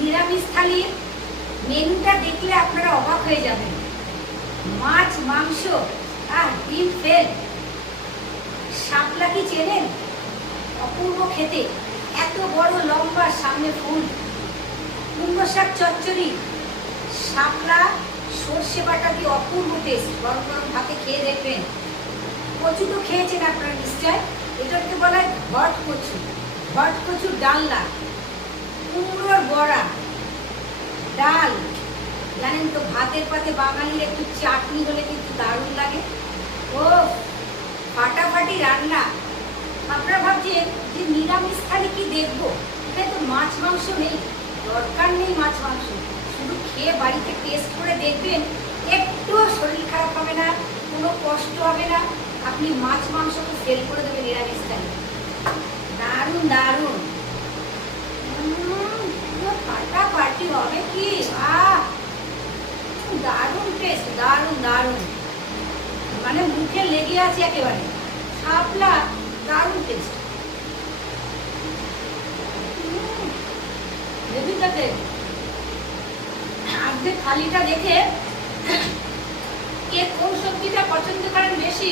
নিরামিষ থালির মেনুটা দেখলে আপনারা অবাক হয়ে যাবেন। মাছ, মাংস আর ডিম ফেল। শাপলা কি চেনেন? অপূর্ব খেতে, এত বড় লম্বা, সামনে ফুল। কুমড়ো শাক চচ্চড়ি, শাপলা সর্ষে বাটা দিয়ে অপূর্ব টেস্ট। গরম গরম ভাতে খেয়ে দেখবেন। কচু তো খেয়েছেন আপনারা নিশ্চয়। এটাকে বলা হয় ঘট কচু। ঘট কচুর ডালনা, কুমড়োর বড়া, ডাল। জানেন তো ভাতের পাতে বাঙালির একটু চাটনি হলে কিন্তু দারুণ লাগে। ও ফাটাফাটি রান্না। আপনারা ভাবছেন যে নিরামিষ থালি কি দেখবো, এখানে তো মাছ মাংস নেই, দরকার নেই মাছ মাংস। শুধু খেয়ে বাড়িতে টেস্ট করে দেখবেন, একটুও শরীর খারাপ হবে না, কোনো কষ্ট হবে না। আপনি মাছ মাংসকে ফেল করে দেবেন নিরামিষ থালি। দারুণ দারুণ, ফাটাফাটি হবে কি, দারুণ টেস্ট, দারুণ দারুণ, মানে মুখে লেগে আছে একেবারে। শাপলা দারুণ টেস্ট। দেখতে আজকে থালিটা দেখে কে কোন সবজিটা পছন্দ করেন বেশি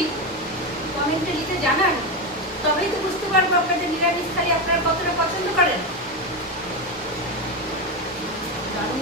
কমেন্টে লিখে জানান, তবেই তো বুঝতে পারবো আপনাদের নিরামিষ থালি আপনারা কতটা পছন্দ করেন। দারুণ।